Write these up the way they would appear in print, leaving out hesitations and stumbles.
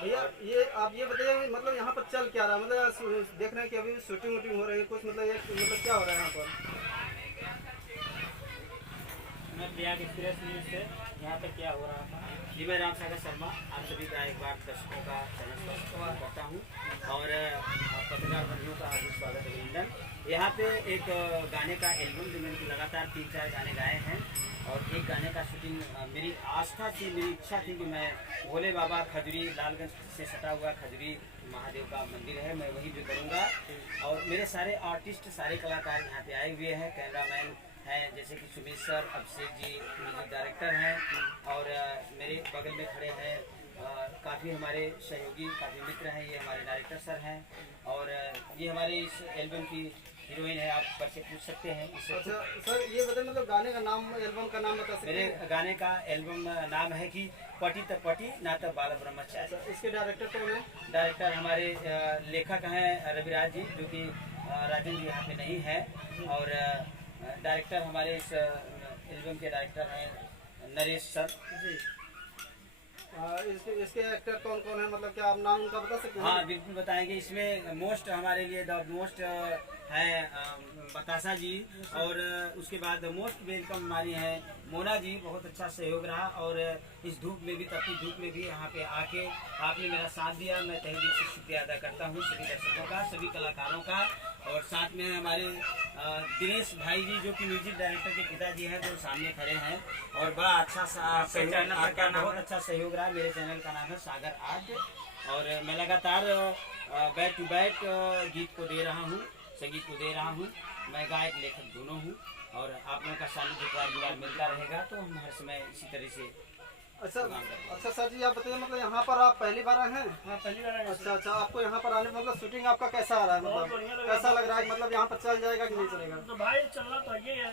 भैया ये आप ये बताइए मतलब यहाँ पर चल क्या रहा है, मतलब देख रहे हैं कि अभी शूटिंग वूटिंग हो रही है कुछ, मतलब ये मतलब क्या हो रहा है यहाँ पर? मैं प्रयाग एक्सप्रेस न्यूज़ से यहाँ पे क्या हो रहा था जी। मैं राम सागर शर्मा आप सभी का एक बार दर्शकों का चैनल करता हूँ और पत्रकार बंधुओं का हार्दिक स्वागत अभिनंदन। यहाँ पे एक गाने का एल्बम जो मैंने लगातार 3-4 गाने गाए हैं और एक गाने का शूटिंग मेरी आस्था थी, मेरी इच्छा थी कि मैं भोले बाबा खजुरी लालगंज से सटा हुआ खजुरी महादेव का मंदिर है, मैं वहीं पे करूँगा। और मेरे सारे आर्टिस्ट, सारे कलाकार यहाँ पे आए हुए हैं, कैमरामैन हैं जैसे कि Sumit sir, Abhishek ji music director हैं और मेरे बगल में खड़े हैं काफ़ी हमारे सहयोगी, काफ़ी मित्र हैं, ये हमारे डायरेक्टर सर हैं और ये हमारे इस एल्बम की हीरोइन है, आप पर से पूछ सकते हैं। अच्छा सर ये बताइए मतलब गाने का नाम, एल्बम का नाम बता सकते हैं? मेरे गाने का एल्बम नाम है कि पटी त पटी ना त बाल ब्रह्मचारी। अच्छा, इसके डायरेक्टर कौन है? डायरेक्टर हमारे लेखक हैं रविराज जी, जो कि राजन जी यहाँ पे नहीं है और डायरेक्टर हमारे इस एल्बम के डायरेक्टर हैं नरेश सर जी। इसके एक्टर कौन कौन है, मतलब क्या आप नाम उनका बता सकते हैं? हाँ बिल्कुल बताएंगे। इसमें मोस्ट हमारे लिए द मोस्ट है बतासा जी और उसके बाद मोस्ट वेलकम हमारी है मोना जी, बहुत अच्छा सहयोग रहा और इस धूप में भी, तपती धूप में भी यहाँ पे आके आपने मेरा साथ दिया, मैं तहे दिल से शुक्रिया अदा करता हूँ सभी दर्शकों का, सभी कलाकारों का। और साथ में हमारे दिनेश भाई जी जो कि म्यूजिक डायरेक्टर के पिताजी हैं, जो सामने खड़े हैं और बड़ा अच्छा सहयोग, आपका बहुत अच्छा सहयोग रहा। मेरे चैनल का नाम है सागर आर्ट और मैं लगातार बैक टू बैक गीत को दे रहा हूँ, संगीत को दे रहा हूँ। मैं गायक लेखक दोनों हूँ और आप लोगों का सानिध्य प्यार दुलार मिलता रहेगा तो हम हर समय इसी तरह से। अच्छा सर जी आप बताइए मतलब यहाँ पर आप पहली बार आए हैं? हाँ पहली बार आए। अच्छा आपको यहाँ पर आने मतलब शूटिंग आपका कैसा आ रहा है, मतलब कैसा लग रहा है, मतलब यहाँ पर चल जाएगा कि नहीं चलेगा? तो भाई चलना तो ये है,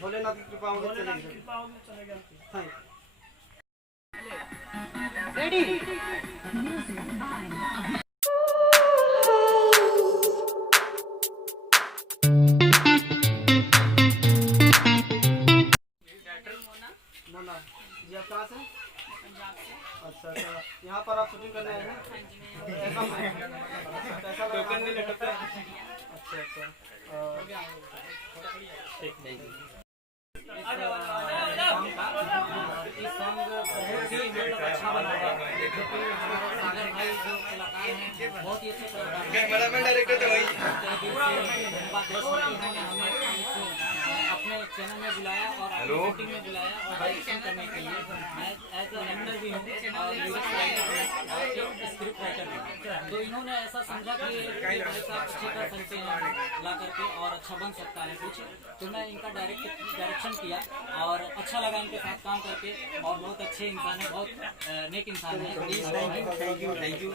भोलेनाथ की कृपा होगी चलेगी। कृपा होगी चलेगा। थैंक मोना जी। आप कहाँ से? अच्छा यहाँ पर आप शूटिंग करने आए हैं? कैसा टोकन नहीं लगता? अच्छा इस सॉन्ग बहुत ही अच्छा बना है, सागर भाई जो कलाकार हैं बहुत ही अच्छे अपने चैनल में बुलाया और शूटिंग में बुलाया और डायरेक्शन करने के लिए। मैं एज अ एक्टर भी हूँ और लिरिक्स राइटर और स्क्रिप्ट राइटर भी हूँ, तो इन्होंने ऐसा समझा कि भाई साहब अच्छे कर सकते हैं ला करके और अच्छा बन सकता है कुछ, तो मैं इनका डायरेक्शन किया और अच्छा लगा इनके साथ काम करके और बहुत अच्छे इंसान है, बहुत नेक इंसान है। Thank you.